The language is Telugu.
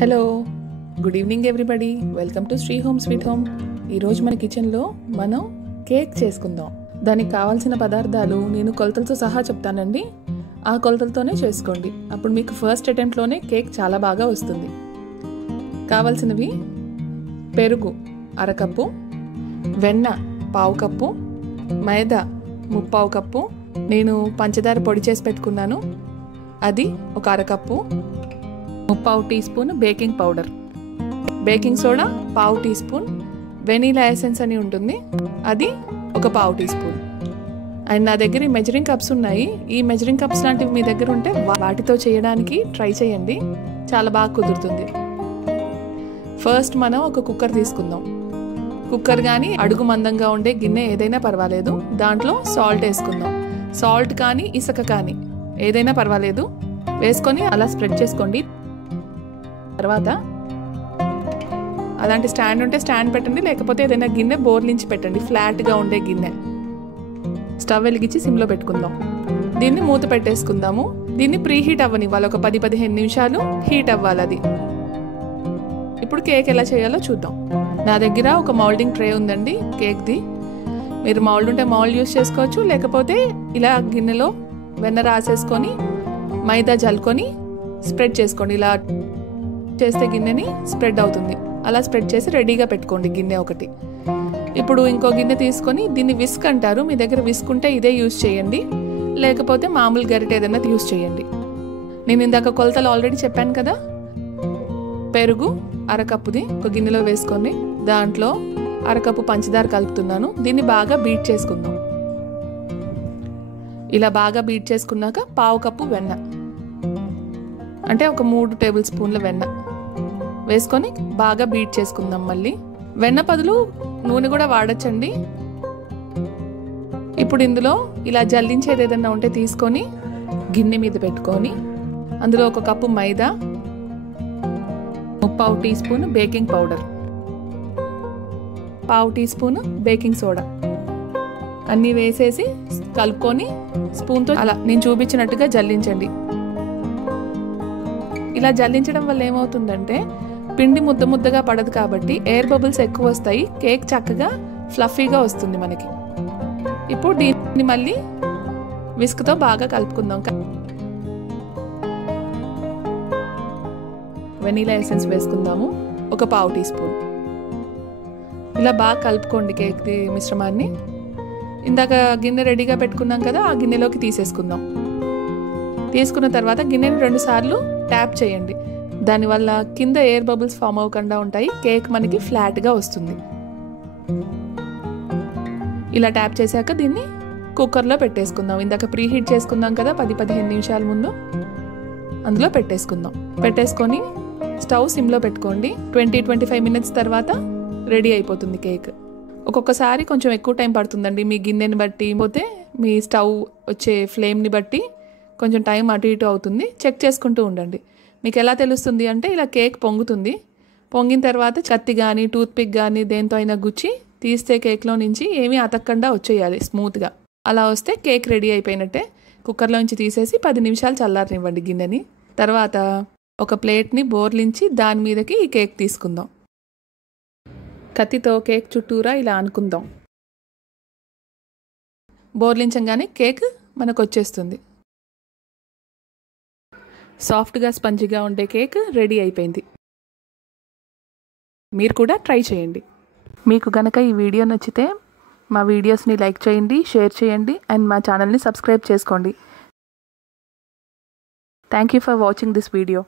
Hello, good evening everybody. Welcome to Sri home sweet home. ఈరోజు మన కిచెన్లో మనం కేక్ చేసుకుందాం. దానికి కావాల్సిన పదార్థాలు నేను కొలతలతో సహా చెప్తానండి. ఆ కొలతలతోనే చేసుకోండి. అప్పుడు మీకు ఫస్ట్ అటెంప్ట్లోనే కేక్ చాలా బాగా వస్తుంది. కావాల్సినవి: పెరుగు అరకప్పు, వెన్న పావు కప్పు, మైదా ముప్పావు కప్పు, నేను పంచదార పొడి చేసి పెట్టుకున్నాను అది ఒక అరకప్పు, ముప్పావు teaspoon baking powder, baking soda పావు టీ స్పూన్, వెనీలా ఎసెన్స్ అని ఉంటుంది అది ఒక పావు టీ స్పూన్. అండ్ నా దగ్గర ఈ మెజరింగ్ కప్స్ ఉన్నాయి. ఈ మెజరింగ్ కప్స్ లాంటివి మీ దగ్గర ఉంటే వాటితో చేయడానికి ట్రై చేయండి, చాలా బాగా కుదురుతుంది. ఫస్ట్ మనం ఒక కుక్కర్ తీసుకుందాం. కుక్కర్ కానీ అడుగు మందంగా ఉండే గిన్నె ఏదైనా పర్వాలేదు. దాంట్లో సాల్ట్ వేసుకుందాం. సాల్ట్ కానీ ఇసుక కానీ ఏదైనా పర్వాలేదు, వేసుకొని అలా స్ప్రెడ్ చేసుకోండి. తర్వాత అలాంటి స్టాండ్ ఉంటే స్టాండ్ పెట్టండి, లేకపోతే ఏదైనా గిన్నె బోర్లించి పెట్టండి, ఫ్లాట్గా ఉండే గిన్నె. స్టవ్ వెలిగించి సిమ్లో పెట్టుకుందాం. దీన్ని మూత పెట్టేసుకుందాము. దీన్ని ప్రీ హీట్ అవ్వనివ్వాలి, ఒక 10-15 నిమిషాలు హీట్ అవ్వాలి అది. ఇప్పుడు కేక్ ఎలా చేయాలో చూద్దాం. నా దగ్గర ఒక మౌల్డింగ్ ట్రే ఉందండి కేక్ది. మీరు మౌల్డ్ ఉంటే మౌల్డ్ యూస్ చేసుకోవచ్చు, లేకపోతే ఇలా గిన్నెలో వెన్న రాసేసుకొని మైదా జల్లుకొని స్ప్రెడ్ చేసుకోండి. ఇలా చేస్తే గిన్నెని స్ప్రెడ్ అవుతుంది. అలా స్ప్రెడ్ చేసి రెడీగా పెట్టుకోండి గిన్నె ఒకటి. ఇప్పుడు ఇంకో గిన్నె తీసుకొని దీన్ని విస్క్ అంటారు, మీ దగ్గర విస్క్ ఉంటే ఇదే యూస్ చేయండి, లేకపోతే మామూలు గరిటె ఏదైనా యూస్ చేయండి. నేను ఇందాక కొలతలు ఆల్రెడీ చెప్పాను కదా. పెరుగు అరకప్పుది ఒక గిన్నెలో వేసుకొని దాంట్లో అరకప్పు పంచదార కలుపుతున్నాను. దీన్ని బాగా బీట్ చేసుకుందాం. ఇలా బాగా బీట్ చేసుకున్నాక పావు కప్పు వెన్న, అంటే ఒక 3 టేబుల్ స్పూన్ల వెన్న వేసుకొని బాగా బీట్ చేసుకుందాం. మళ్ళీ వెన్న బదులు నూనె కూడా వాడచ్చండి. ఇప్పుడు ఇందులో ఇలా జల్లించేది ఏదైనా ఉంటే తీసుకొని గిన్నె మీద పెట్టుకొని అందులో ఒక కప్పు మైదా, ముప్పావు టీ స్పూన్ బేకింగ్ పౌడర్, పావు టీ స్పూన్ బేకింగ్ సోడా అన్నీ వేసేసి కలుపుకొని స్పూన్తో అలా నేను చూపించినట్టుగా జల్లించండి. ఇలా జల్లించడం వల్ల ఏమవుతుందంటే పిండి ముద్ద ముద్దగా పడదు కాబట్టి ఎయిర్ బబుల్స్ ఎక్కువ వస్తాయి, కేక్ చక్కగా ఫ్లఫీగా వస్తుంది మనకి. ఇప్పుడు దీన్ని మళ్ళీ విస్క్తో బాగా కలుపుకుందాం. వెనీలా ఎసెన్స్ వేసుకుందాము ఒక పావు టీ స్పూన్. ఇలా బాగా కలుపుకోండి కేక్ మిశ్రమాన్ని. ఇందాక గిన్నె రెడీగా పెట్టుకున్నాం కదా, ఆ గిన్నెలోకి తీసేసుకుందాం. తీసుకున్న తర్వాత గిన్నెని 2 సార్లు ట్యాప్ చేయండి. దానివల్ల కింద ఎయిర్ బబుల్స్ ఫామ్ అవ్వకుండా ఉంటాయి, కేక్ మనకి ఫ్లాట్గా వస్తుంది. ఇలా ట్యాప్ చేశాక దీన్ని కుక్కర్లో పెట్టేసుకుందాం. ఇందాక ప్రీ హీట్ చేసుకుందాం కదా 10-15 నిమిషాల ముందు, అందులో పెట్టేసుకుందాం. పెట్టేసుకొని స్టవ్ సిమ్లో పెట్టుకోండి. 20-25 మినిట్స్ తర్వాత రెడీ అయిపోతుంది కేక్. ఒక్కొక్కసారి కొంచెం ఎక్కువ టైం పడుతుందండి, మీ గిన్నెని బట్టి, పోతే మీ స్టవ్ వచ్చే ఫ్లేమ్ని బట్టి కొంచెం టైం అటు ఇటు అవుతుంది. చెక్ చేసుకుంటూ ఉండండి. మీకు ఎలా తెలుస్తుంది అంటే ఇలా కేక్ పొంగుతుంది. పొంగిన తర్వాత కత్తి కానీ టూత్ పిక్ కానీ దేంతో అయినా గుచ్చి తీస్తే కేక్లో నుంచి ఏమీ అతక్కుండా వచ్చేయాలి స్మూత్గా. అలా వస్తే కేక్ రెడీ అయిపోయినట్టే. కుక్కర్లోంచి తీసేసి 10 నిమిషాలు చల్లారనివ్వండి గిన్నెని. తర్వాత ఒక ప్లేట్ని బోర్లించి దాని మీదకి ఈ కేక్ తీసుకుందాం. కత్తితో కేక్ చుట్టూరా ఇలా అనుకుందాం. బోర్లించంగానే కేక్ మనకు వచ్చేస్తుంది. సాఫ్ట్గా స్పంజిగా ఉండే కేక్ రెడీ అయిపోయింది. మీరు కూడా ట్రై చేయండి. మీకు గనక ఈ వీడియో నచ్చితే మా వీడియోస్ని లైక్ చేయండి, షేర్ చేయండి అండ్ మా ఛానల్ని సబ్స్క్రైబ్ చేసుకోండి. Thank you for watching this video.